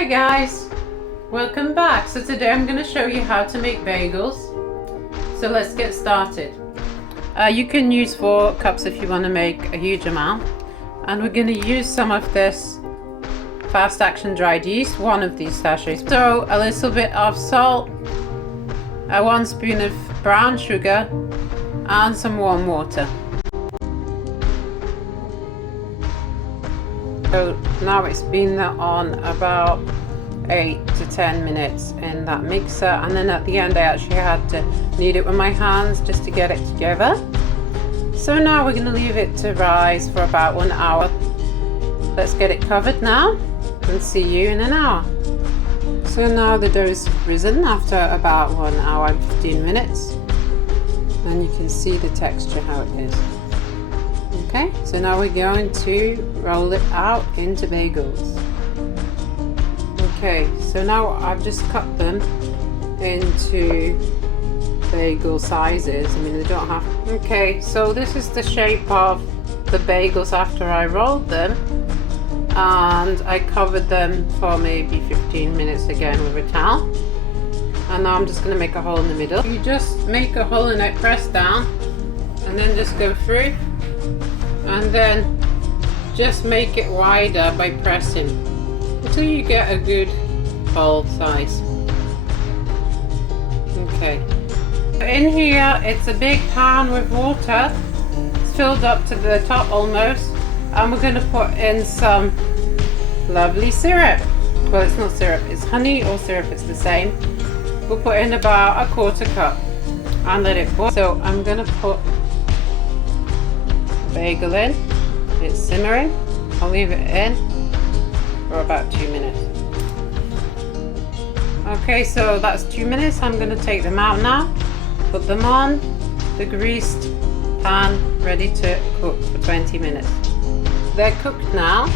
Hi guys, welcome back. So today I'm going to show you how to make bagels. So let's get started. You can use 4 cups if you want to make a huge amount, and we're going to use some of this fast action dried yeast, one of these sachets. So a little bit of salt, 1 spoon of brown sugar, and some warm water. So now it's been on about 8 to 10 minutes in that mixer, and then at the end I actually had to knead it with my hands just to get it together. So now we're going to leave it to rise for about 1 hour. Let's get it covered now and see you in an hour. So now the dough is risen after about 1 hour and 15 minutes, and you can see the texture how it is. Okay, so now we're going to roll it out into bagels. Okay, so now I've just cut them into bagel sizes. I mean, they don't have... Okay, so this is the shape of the bagels after I rolled them, and I covered them for maybe 15 minutes again with a towel. And now I'm just going to make a hole in the middle. You just make a hole in it, press down, and then just go through. And then just make it wider by pressing until you get a good hole size. Okay. In here it's a big pan with water. It's filled up to the top almost, and we're going to put in some lovely syrup. Well, it's not syrup, it's honey or syrup, it's the same. We'll put in about 1/4 cup and let it boil. So I'm going to put bagel in. It's simmering. I'll leave it in for about 2 minutes. Okay, so that's 2 minutes. I'm going to take them out now, put them on the greased pan, ready to cook for 20 minutes. They're cooked now,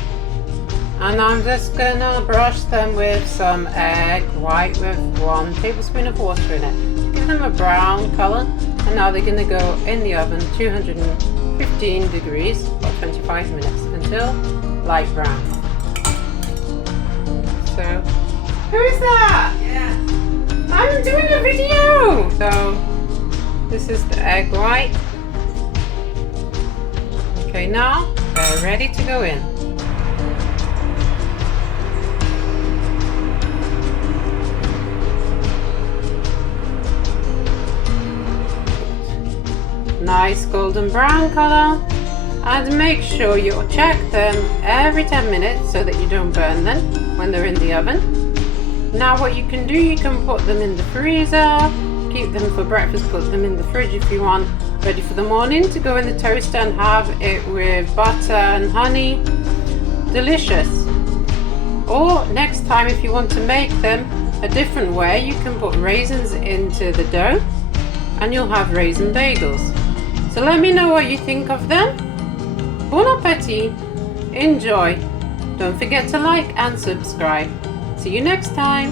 and I'm just going to brush them with some egg white with 1 tablespoon of water in it. Give them a brown color, and now they're going to go in the oven 215 degrees for 25 minutes until light brown. So, who's that? Yeah. I'm doing a video! So, this is the egg white. Okay, now they're ready to go in. Nice golden brown color, and make sure you check them every 10 minutes so that you don't burn them when they're in the oven. Now what you can do, you can put them in the freezer, keep them for breakfast, put them in the fridge if you want, ready for the morning to go in the toaster and have it with butter and honey. Delicious. Or next time, if you want to make them a different way, you can put raisins into the dough and you'll have raisin bagels. So let me know what you think of them. Bon appetit, enjoy. Don't forget to like and subscribe. See you next time.